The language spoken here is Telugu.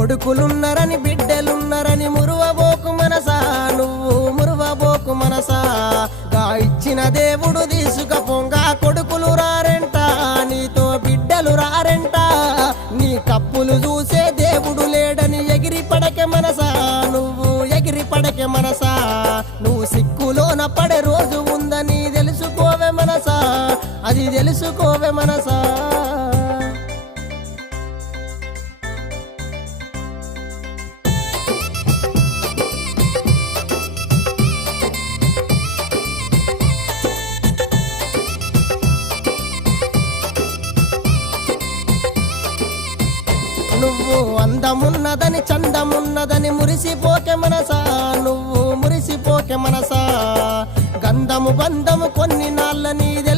కొడుకులున్నరని బిడ్డలున్నరని మురువబోకు మనసా, నువ్వు మురువబోకు మనసా. గా ఇచ్చిన దేవుడు తీసుకపోంగా కొడుకులు రారెంట, నీతో బిడ్డలు రారెంట. నీ తప్పులు చూసే దేవుడు లేడని ఎగిరి పడకే మనసా, నువ్వు ఎగిరి పడకే మనసా. నువ్వు సిక్కులోన పడే రోజు ఉందని తెలుసుకోవే మనసా, అది తెలుసుకోవే మనసా. నువ్వు అందమున్నదని చందమున్నదని మురిసిపోకే మనసా, నువ్వు మురిసిపోకే మనసా. గంధము బంధము కొన్ని నాళ్ళ నీదే